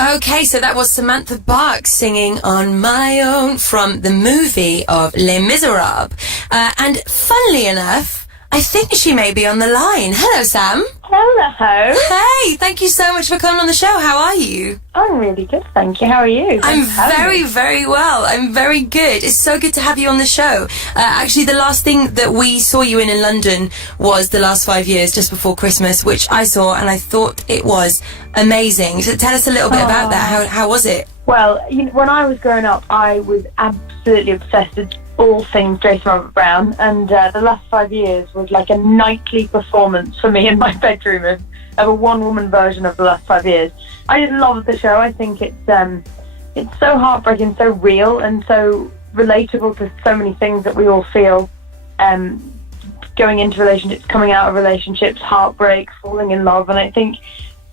Okay, so that was Samantha Bach singing On My Own from the movie of Les Miserables. And funnily enough, I think she may be on the line. Hello, Sam. Hello. Hey, thank you so much for coming on the show. How are you? I'm really good, thank you. How are you? I'm very, very well. I'm very good. It's so good to have you on the show. Actually, the last thing that we saw you in London was The Last 5 Years, just before Christmas, which I saw and I thought it was amazing. So tell us a little bit about that. How was it? Well, when I was growing up, I was absolutely obsessed with all things Jason Robert Brown, and The Last 5 Years was like a nightly performance for me in my bedroom of a one-woman version of The Last 5 Years. I just love the show. I think it's so heartbreaking, so real, and so relatable to so many things that we all feel going into relationships, coming out of relationships, heartbreak, falling in love. And I think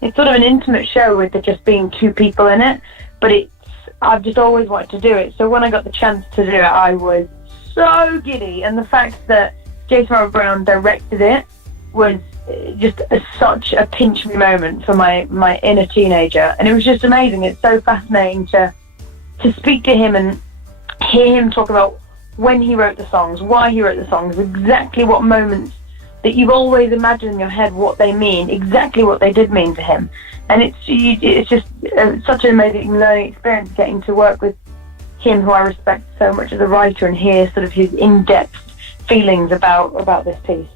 it's sort of an intimate show with it just being two people in it, but I've just always wanted to do it. So when I got the chance to do it, I was so giddy, and the fact that Jason Robert Brown directed it was just such a pinch me moment for my inner teenager, and it was just amazing. It's so fascinating to speak to him and hear him talk about when he wrote the songs, why he wrote the songs, exactly what moments that you've always imagined in your head what they mean, exactly what they did mean to him. And it's just such an amazing learning experience getting to work with him, who I respect so much as a writer, and hear sort of his in-depth feelings about this piece.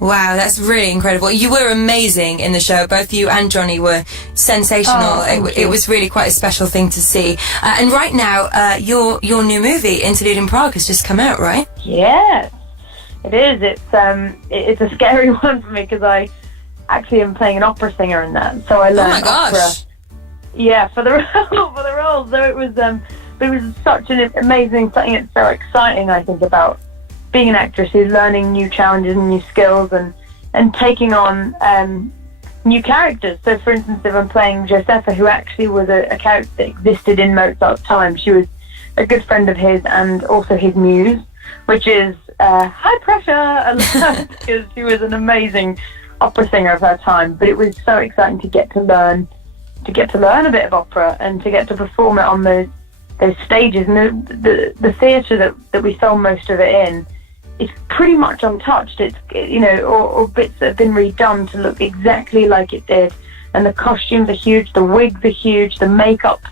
Wow, that's really incredible. You were amazing in the show. Both you and Johnny were sensational. It was really quite a special thing to see. And right now, your new movie, Interlude in Prague, has just come out, right? Yes, it is. It's a scary one for me because I actually am playing an opera singer in that. So I learned opera. Yeah, for the role. So it was such an amazing thing. It's so exciting, I think, about being an actress who's learning new challenges and new skills and taking on new characters. So, for instance, if I'm playing Josefa, who actually was a character that existed in Mozart's time, she was a good friend of his and also his muse, which is high pressure because she was an amazing opera singer of her time. But it was so exciting to get to learn a bit of opera and to get to perform it on those stages. And the theatre that we film most of it in is pretty much untouched. It's or bits that have been redone to look exactly like it did. And the costumes are huge, the wigs are huge, the makeup's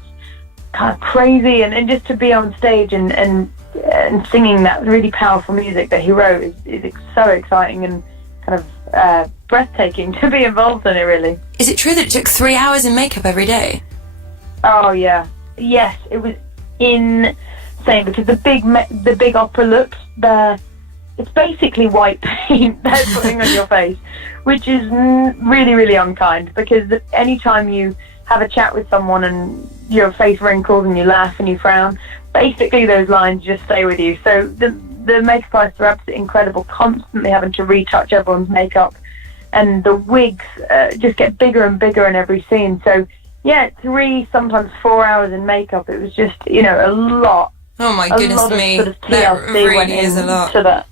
kind of crazy, and just to be on stage and singing that really powerful music that he wrote is so exciting and kind of breathtaking to be involved in it, really. Is it true that it took 3 hours in makeup every day? Oh yeah, yes, it was insane because the big opera looks, it's basically white paint they're putting on your face, which is really, really unkind, because anytime you have a chat with someone and your face wrinkles and you laugh and you frown, basically those lines just stay with you. So the makeup artists are absolutely incredible, constantly having to retouch everyone's makeup, and the wigs just get bigger and bigger in every scene. So yeah, 3, sometimes 4 hours in makeup. It was just, a lot. Oh my goodness me. Sort of TLC that really went is a lot. To that.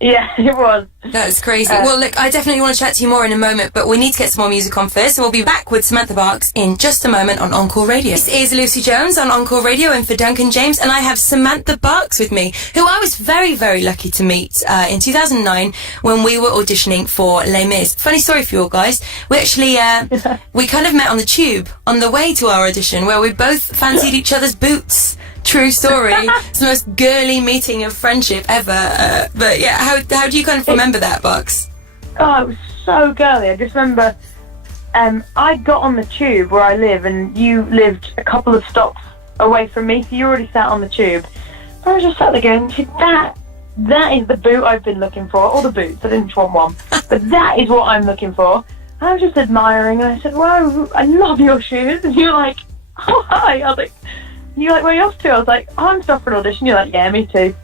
Yeah, it was. That's crazy. Well, look, I definitely want to chat to you more in a moment, but we need to get some more music on first, so we'll be back with Samantha Bach in just a moment on Encore Radio. This is Lucie Jones on Encore Radio, and for Duncan James, and I have Samantha Bach with me, who I was very, very lucky to meet in 2009 when we were auditioning for Les Mis. Funny story for you all guys. We actually, we kind of met on the tube on the way to our audition, where we both fancied each other's boots. True story. It's the most girly meeting of friendship ever. But yeah, how do you kind of remember that, Bucks? Oh, it was so girly. I just remember I got on the tube where I live, and you lived a couple of stops away from me, so you already sat on the tube. I was just sat there going, that is the boot I've been looking for. All the boots, I didn't just want one, but that is what I'm looking for. And I was just admiring, and I said, wow, I love your shoes. And you're like, oh, hi. I was like, you're like, where are you off to? I was like, oh, I'm stuff for an audition. You're like, yeah, me too.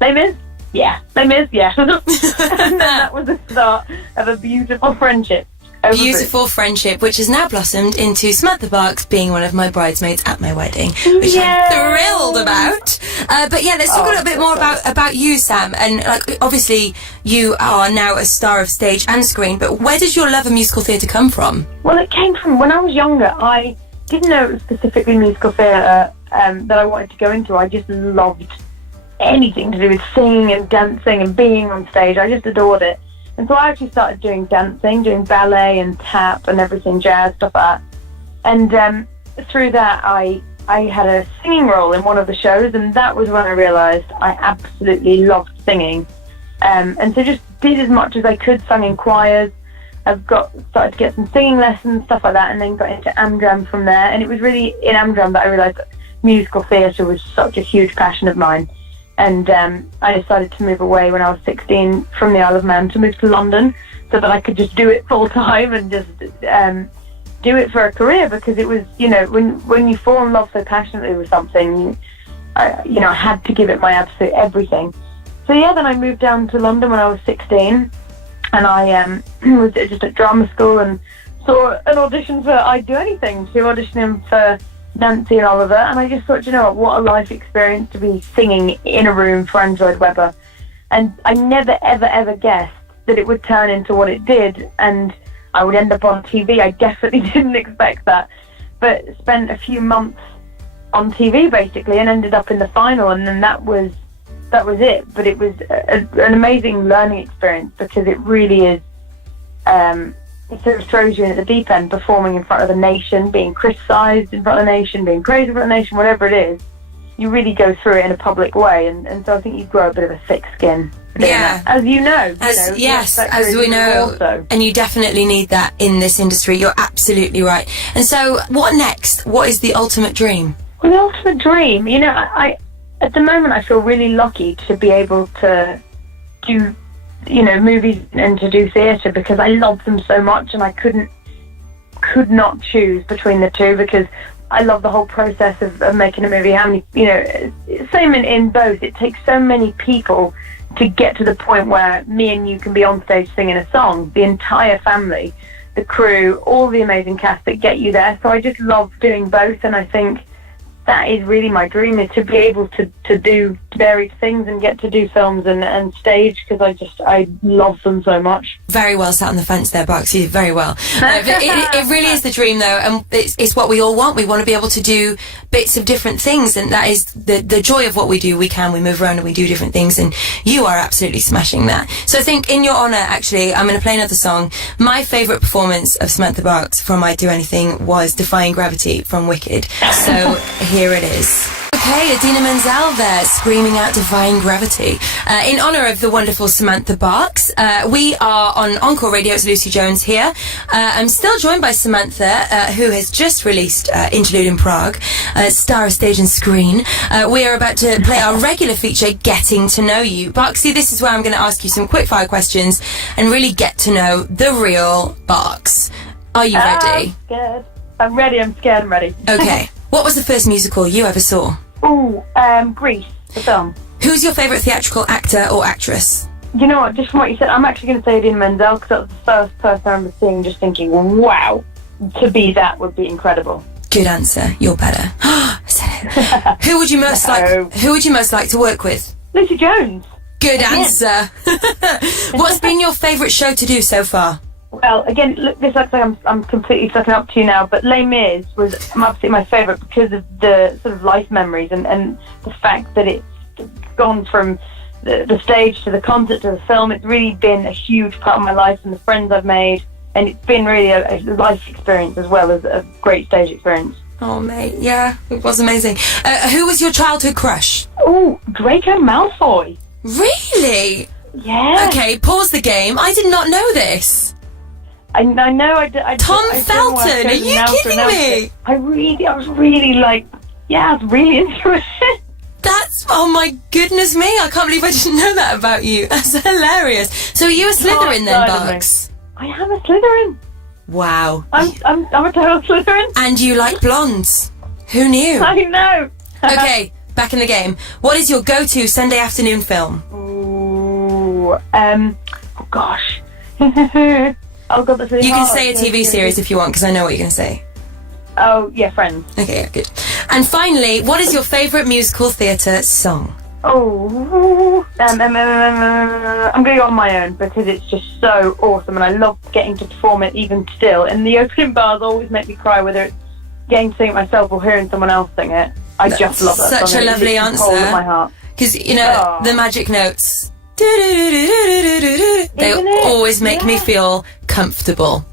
Les Mis? Yeah. Les Mis? Yeah. And then that was the start of a beautiful friendship. Beautiful friendship, which has now blossomed into Samantha Bach being one of my bridesmaids at my wedding, which I'm thrilled about. But yeah, let's talk a little bit more about you, Sam. And like, obviously, you are now a star of stage and screen. But where does your love of musical theatre come from? Well, it came from when I was younger. I didn't know it was specifically musical theatre that I wanted to go into. I just loved anything to do with singing and dancing and being on stage. I just adored it. And so I actually started doing dancing, doing ballet and tap and everything, jazz, stuff like that. And through that, I had a singing role in one of the shows, and that was when I realised I absolutely loved singing. And so just did as much as I could, sang in choirs. I've started to get some singing lessons, stuff like that, and then got into Amdram from there. And it was really in Amdram that I realised that musical theatre was such a huge passion of mine. And I decided to move away when I was 16 from the Isle of Man to move to London so that I could just do it full time and just do it for a career, because it was, you know, when you fall in love so passionately with something, I had to give it my absolute everything. So yeah, then I moved down to London when I was 16, and I was just at drama school and saw an audition for I'd Do Anything, to auditioning for Nancy and Oliver, and I just thought, you know what a life experience to be singing in a room for Android Webber. And I never, ever, ever guessed that it would turn into what it did, and I would end up on TV. I definitely didn't expect that, but spent a few months on TV basically, and ended up in the final, and then that was it. But it was an amazing learning experience, because it really is. It sort of throws you in at the deep end, performing in front of the nation, being criticised in front of the nation, being praised in front of the nation, whatever it is. You really go through it in a public way, and so I think you grow a bit of a thick skin. Yeah, as you know. Yes, as we know, also. And you definitely need that in this industry. You're absolutely right. And so, what next? What is the ultimate dream? Well, the ultimate dream, I at the moment I feel really lucky to be able to do, movies and to do theatre, because I love them so much, and I could not choose between the two, because I love the whole process of making a movie. How many, same in both. It takes so many people to get to the point where me and you can be on stage singing a song. The entire family, the crew, all the amazing cast that get you there. So I just love doing both, and I think that is really my dream, is to be able to do varied things and get to do films and stage, because I love them so much. Very well sat on the fence there, Barksy, very well. It really is the dream, though, and it's what we all want. We want to be able to do bits of different things, and that is the joy of what we do. We move around and we do different things, and you are absolutely smashing that. So I think in your honour, actually, I'm going to play another song. My favourite performance of Samantha Barks from I'd Do Anything was Defying Gravity from Wicked. So here it is. Okay, Idina Menzel there, screaming out Defying Gravity. In honour of the wonderful Samantha Barks, we are on Encore Radio. It's Lucie Jones here. I'm still joined by Samantha, who has just released Interlude in Prague, star of stage and screen. We are about to play our regular feature, Getting to Know You. Barksy, this is where I'm going to ask you some quick-fire questions and really get to know the real Barks. Are you ready? I'm scared. I'm ready. I'm scared. I'm ready. Okay. What was the first musical you ever saw? Grease, the film. Who's your favourite theatrical actor or actress? You know what, just from what you said, I'm actually going to say Idina Menzel, because that was the first person I remember seeing, just thinking, wow, to be that would be incredible. Good answer. You're better. I said it. Who would you most like to work with? Lucie Jones. Good answer. What's been your favourite show to do so far? Well, again, look, this looks like I'm completely sucking up to you now, but Les Mis was absolutely my favourite, because of the sort of life memories and the fact that it's gone from the stage to the concert to the film. It's really been a huge part of my life and the friends I've made, and it's been really a life experience as well as a great stage experience. Oh, mate, yeah, it was amazing. Who was your childhood crush? Oh, Draco Malfoy. Really? Yeah. Okay, pause the game. I did not know this. I know. Tom Felton, are you kidding me? I was really into it. Oh my goodness me, I can't believe I didn't know that about you. That's hilarious. So are you a Slytherin then, Barks? I am a Slytherin. Wow. I'm a total Slytherin. And you like blondes. Who knew? I know. Okay, back in the game. What is your go-to Sunday afternoon film? Ooh, oh gosh. Oh God, that's really You hard. can say a TV series if you want, because I know what you're going to say. Oh, yeah, Friends. Okay, yeah, good. And finally, what is your favourite musical theatre song? Oh, I'm going to go on my own, because it's just so awesome, and I love getting to perform it even still. And the opening bars always make me cry, whether it's getting to sing it myself or hearing someone else sing it, I just love that song. Such a lovely answer. Hold my heart. Because, you know, the magic notes, they always make me feel comfortable.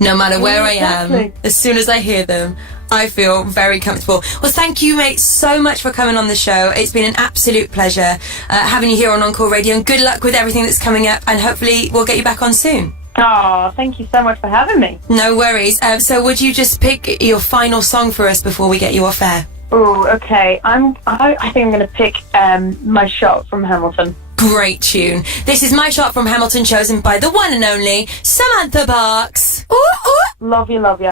No matter where I am, as soon as I hear them, I feel very comfortable. Well, thank you, mate, so much for coming on the show. It's been an absolute pleasure having you here on Encore Radio, and good luck with everything that's coming up, and hopefully we'll get you back on soon. Oh, thank you so much for having me. No worries. So would you just pick your final song for us before we get you off air? Oh, okay. I think I'm going to pick My Shot from Hamilton. Great tune. This is My Shot from Hamilton, chosen by the one and only Samantha Parks. Ooh, ooh. Love you, love you.